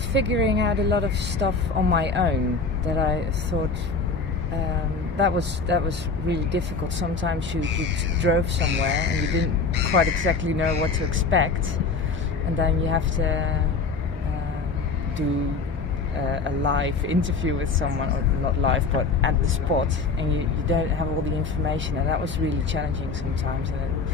figuring out a lot of stuff on my own that I thought that was really difficult. Sometimes you drove somewhere and you didn't quite exactly know what to expect, and then you have to do a live interview with someone, or not live, but at the spot, and you don't have all the information, and that was really challenging sometimes. And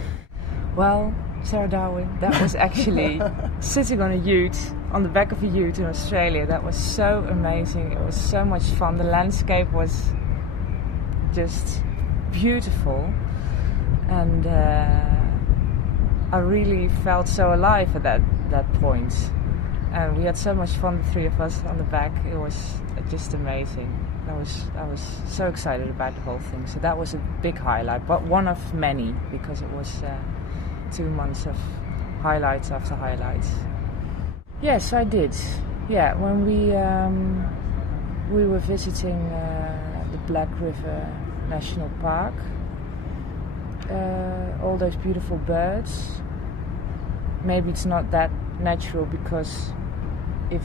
well, Sarah Darwin, that was actually sitting on a ute, on the back of a ute in Australia. That was so amazing. It was so much fun. The landscape was just beautiful, and I really felt so alive at that point. And we had so much fun, the three of us on the back. It was just amazing. I was so excited about the whole thing. So that was a big highlight, but one of many, because it was 2 months of highlights after highlights. Yes, I did. Yeah, when we were visiting the Black River National Park, all those beautiful birds. Maybe it's not that natural, because if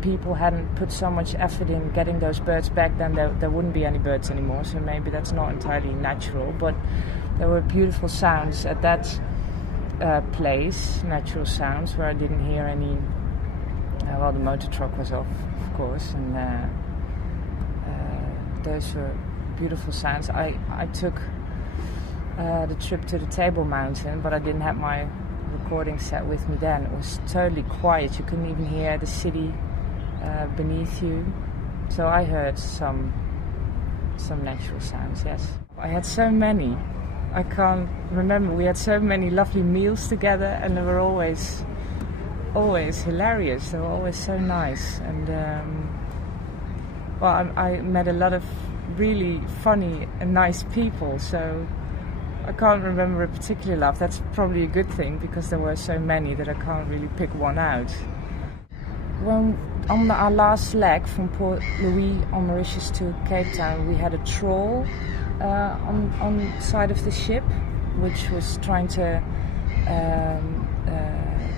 people hadn't put so much effort in getting those birds back, then there wouldn't be any birds anymore. So maybe that's not entirely natural, but there were beautiful sounds at that place, natural sounds, where I didn't hear any. Well, the motor truck was off, of course, and those were beautiful sounds. I took the trip to the Table Mountain, but I didn't have my recording set with me then. It was totally quiet. You couldn't even hear the city beneath you. So I heard some natural sounds, yes. I had so many. I can't remember. We had so many lovely meals together, and they were always hilarious. They were always so nice. And I met a lot of really funny and nice people, so I can't remember a particular laugh. That's probably a good thing, because there were so many that I can't really pick one out. When on our last leg from Port Louis on Mauritius to Cape Town, we had a trawl on the side of the ship, which was trying to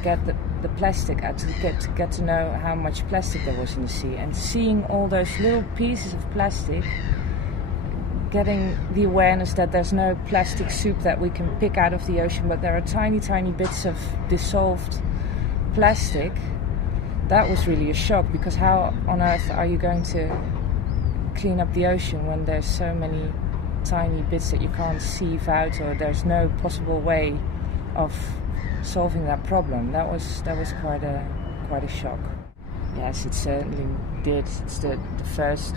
get the plastic out, to get to know how much plastic there was in the sea. And seeing all those little pieces of plastic, getting the awareness that there's no plastic soup that we can pick out of the ocean, but there are tiny, tiny bits of dissolved plastic, that was really a shock, because how on earth are you going to clean up the ocean when there's so many tiny bits that you can't sieve out, or there's no possible way of solving that problem? That was quite a shock. Yes, it certainly did. It's the first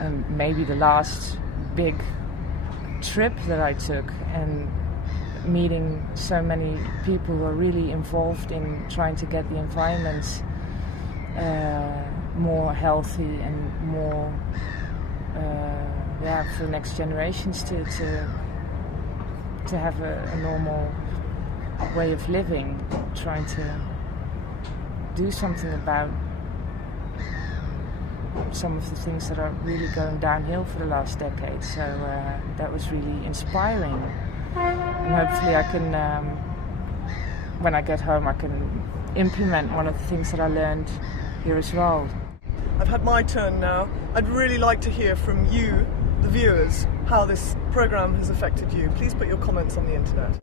and maybe the last big trip that I took, and meeting so many people who are really involved in trying to get the environment more healthy and more for next generations to have a normal way of living, trying to do something about some of the things that are really going downhill for the last decade. So that was really inspiring, and hopefully I can, when I get home, I can implement one of the things that I learned here as well. I've had my turn now. I'd really like to hear from you, the viewers, how this programme has affected you. Please put your comments on the internet.